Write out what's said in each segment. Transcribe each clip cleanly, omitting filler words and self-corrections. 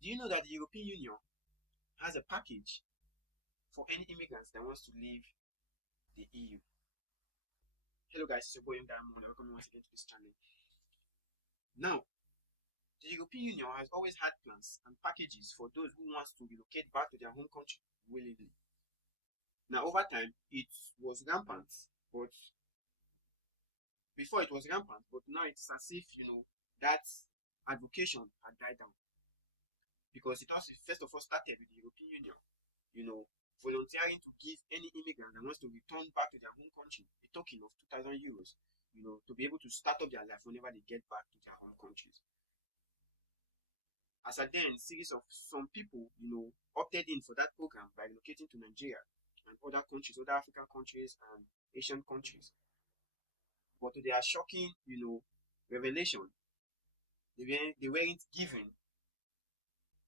Do you know that the European Union has a package for any immigrants that wants to leave the EU? Hello guys, it's your boy Diamond. Welcome once again to this channel. Now, the European Union has always had plans and packages for those who wants to relocate back to their home country willingly. Now, over time, it was rampant, but before it was rampant, but now it's as if, that advocation had died down. Because it also, first of all, started with the European Union, volunteering to give any immigrant that wants to return back to their home country a token of 2,000 euros, to be able to start up their life whenever they get back to their home countries. As at then, series of some people, opted in for that program by relocating to Nigeria and other countries, other African countries and Asian countries. But to their shocking, revelation, they weren't given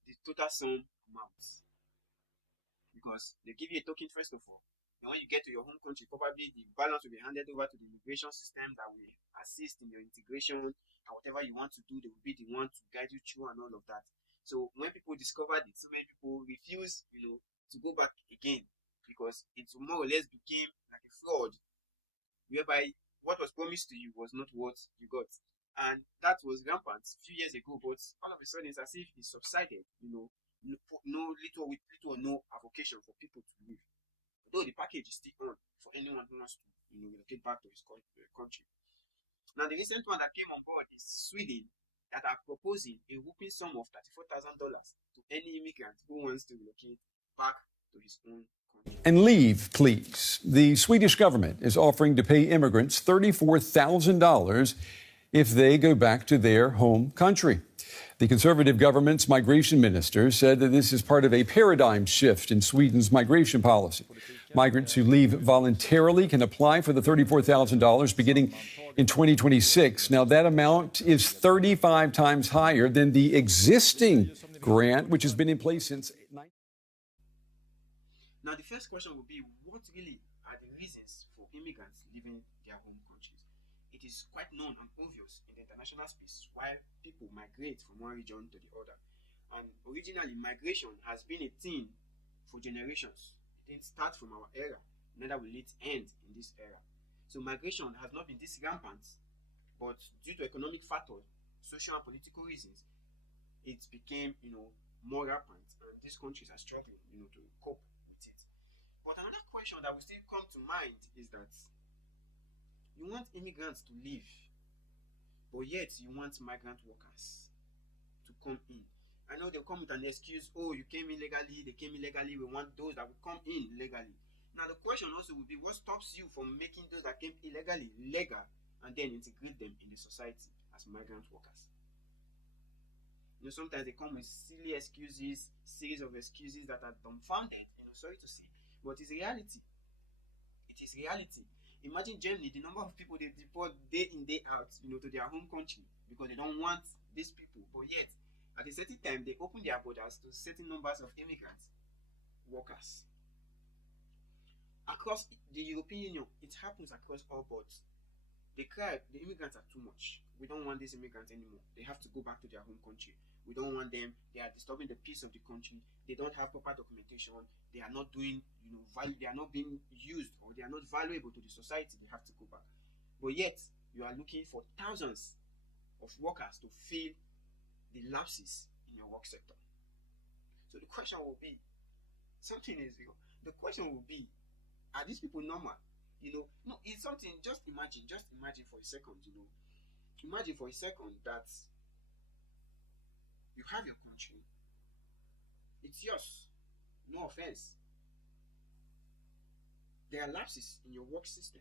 the total sum amounts, because they give you a token first of all. And when you get to your home country, probably the balance will be handed over to the immigration system that will assist in your integration, and whatever you want to do, they will be the one to guide you through and all of that. So when people discovered it, so many people refused, to go back again, because it more or less became like a fraud, whereby what was promised to you was not what you got. And that was rampant a few years ago, but all of a sudden it's as if it subsided, little or no avocation for people to leave. Although the package is still on for anyone who wants to, relocate back to his country. Now the recent one that came on board is Sweden, that are proposing a whopping sum of $34,000 to any immigrant who wants to relocate back to his own country. And leave, please. The Swedish government is offering to pay immigrants $34,000 if they go back to their home country. The Conservative government's migration minister said that this is part of a paradigm shift in Sweden's migration policy. Migrants who leave voluntarily can apply for the $34,000 beginning in 2026. Now, that amount is 35 times higher than the existing grant, which has been in place since. Now, the first question will be, what really are the reasons for immigrants leaving their home countries? It is quite known and obvious in the international space why people migrate from one region to the other. And originally, migration has been a thing for generations. It didn't start from our era, neither will it end in this era. So migration has not been this rampant, but due to economic factors, social and political reasons, it became, more rampant, and these countries are struggling, to cope with it. But another question that will still come to mind is that you want immigrants to leave, but yet you want migrant workers to come in. I know they'll come with an excuse, oh, you came illegally, they came illegally, we want those that will come in legally. Now the question also will be, what stops you from making those that came illegally legal and then integrate them in the society as migrant workers? Sometimes they come with silly excuses, series of excuses that are dumbfounded, sorry to say, but it's reality. It is reality. Imagine Germany, the number of people they deport day in, day out, to their home country because they don't want these people. But yet, at a certain time, they open their borders to certain numbers of immigrants, workers. Across the European Union, it happens across all boards. They cry, the immigrants are too much. We don't want these immigrants anymore. They have to go back to their home country. We don't want them. They are disturbing the peace of the country. They don't have proper documentation. They are not doing, value. They are not being used, or they are not valuable to the society. They have to go back. But yet, you are looking for thousands of workers to fill the lapses in your work sector. So the question will be, the question will be, are these people normal? No, it's something, just imagine for a second, imagine for a second that you have your country, it's yours, no offense. There are lapses in your work system,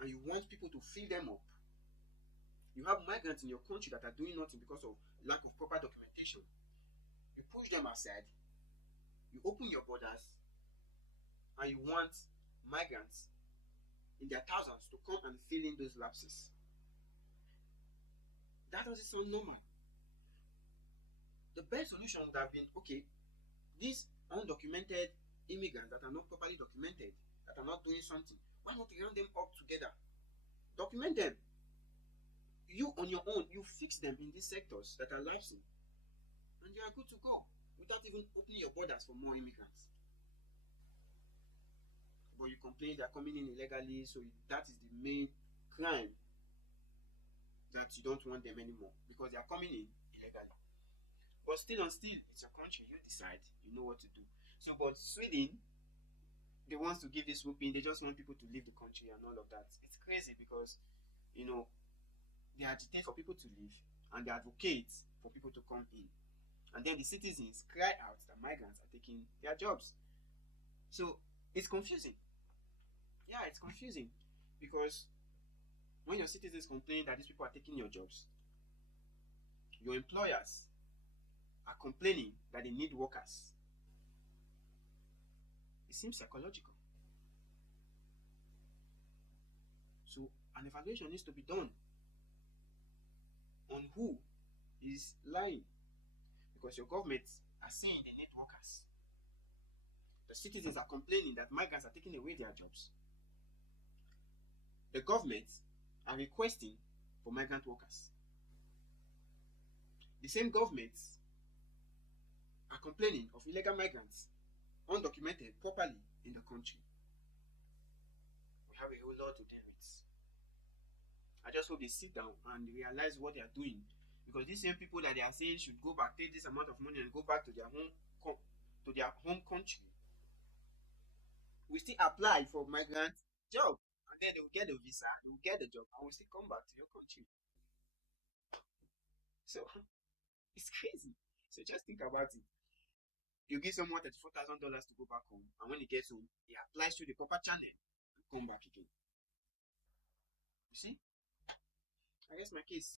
and you want people to fill them up. You have migrants in your country that are doing nothing because of lack of proper documentation. You push them aside, you open your borders, and you want migrants in their thousands to come and fill in those lapses. That doesn't sound normal. The best solution would have been, okay, these undocumented immigrants that are not properly documented, that are not doing something, why not round them up together? Document them. You on your own, you fix them in these sectors that are lapsing. and you are good to go without even opening your borders for more immigrants. But you complain they are coming in illegally, so that is the main crime, that you don't want them anymore because they are coming in illegally. But still on still, it's your country. You decide. You know what to do. So, but Sweden, they want to give this whooping. They just want people to leave the country and all of that. It's crazy because, you know, they agitate for people to leave and they advocate for people to come in. And then the citizens cry out that migrants are taking their jobs. So it's confusing. Yeah, it's confusing because when your citizens complain that these people are taking your jobs, your employers are complaining that they need workers. It seems psychological. So an evaluation needs to be done on who is lying, because your government are saying they need workers. The citizens are complaining that migrants are taking away their jobs. The government are requesting for migrant workers. The same governments are complaining of illegal migrants, undocumented properly in the country. We have a whole lot to deal with. I just hope they sit down and realize what they are doing, because these same people that they are saying should go back, take this amount of money and go back to their home country, we still apply for migrant job, and then they will get the visa, they will get the job, and will still come back to your country. So it's crazy. So just think about it. You give someone $34,000 to go back home, and when he gets home, he applies through the proper channel and come back again. You see? I guess my case.